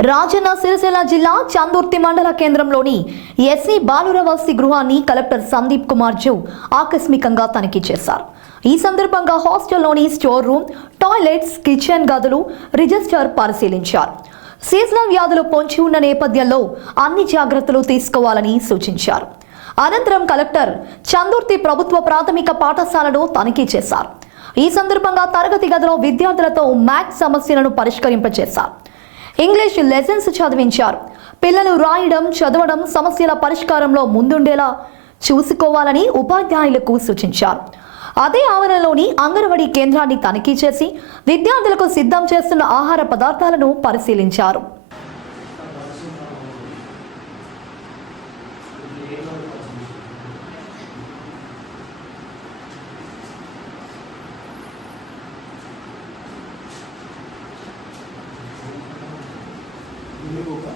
రాజన్న సిరిసిల్ల జిల్లా చందుర్తి మండల కేంద్రంలోని ఎస్సీ బాలుర వసతి గృహాన్ని కలెక్టర్ సందీప్ కుమార్ జూ ఆకస్మికంగా తనిఖీ చేశారు. ఈ సందర్భంగా హాస్టల్లోని స్టోర్ రూమ్, టాయిలెట్స్, కిచెన్ గదులు, రిజిస్టర్ పరిశీలించారు. సీజనల్ వ్యాధులు పొంచి ఉన్న నేపథ్యంలో అన్ని జాగ్రత్తలు తీసుకోవాలని సూచించారు. అనంతరం కలెక్టర్ చందుర్తి ప్రభుత్వ ప్రాథమిక పాఠశాలను తనిఖీ చేశారు. ఈ సందర్భంగా తరగతి గదిలో విద్యార్థులతో మ్యాథ్స్ సమస్యలను పరిష్కరింపచేశారు. ఇంగ్లీష్ లెసన్స్ చదివించారు. పిల్లలు రాయడం, చదవడం, సమస్యల పరిష్కారంలో ముందుండేలా చూసుకోవాలని ఉపాధ్యాయులకు సూచించారు. అదే ఆవరణలోని అంగన్వాడీ కేంద్రాన్ని తనిఖీ చేసి విద్యార్థులకు సిద్ధం చేస్తున్న ఆహార పదార్థాలను పరిశీలించారు. Ini buka.